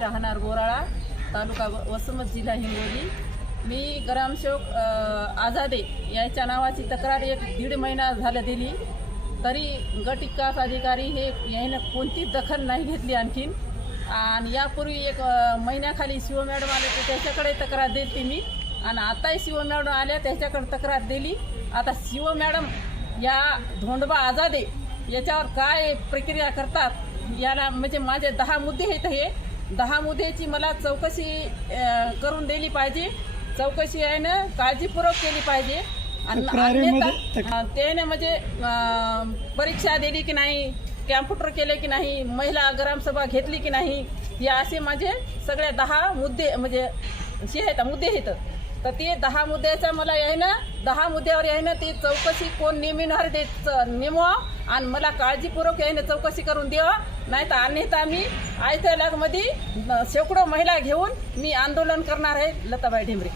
राहणार गोराळा तालुका व- वसमत जिल्हा हिंगोली. मी ग्रामसेवक आझादे याच्या नावाची तक्रार एक दीड महिना झालं दिली. तरी गट विकास अधिकारी हे यानं कोणतीच दखल नाही घेतली आणखीन. आणि यापूर्वी एक महिन्याखाली शिव मॅडम आले तर त्याच्याकडे तक्रार देते मी. आणि आताही शिव मॅडम आल्या त्याच्याकडे तक्रार दिली. आता शिव मॅडम या धोंडबा आझादे याच्यावर काय प्रक्रिया करतात? याला म्हणजे माझे दहा मुद्दे आहेत हे. दहा मुद्द्याची मला चौकशी करून दिली पाहिजे. चौकशी आहे ना काळजीपूर्वक केली पाहिजे. आणि त्याने म्हणजे परीक्षा दिली की नाही कॅम्प्युटर केले की नाही महिला ग्रामसभा घेतली की नाही हे असे माझे सगळे दहा मुद्दे म्हणजे हे आहेत मुद्दे आहेत. तर ते दहा मुद्द्याचा मला आहे ना दहा मुद्द्यावर आहे ना ती चौकशी कोण नेमिणार दे च- नेमवा आणि मला काळजीपूर्वक आहे चौकशी करून द्यावा नाही तर अन्यथा मी आयत्या लागमध्ये शेकडो महिला घेऊन मी आंदोलन करणार आहे लताबाई ढेंबरे.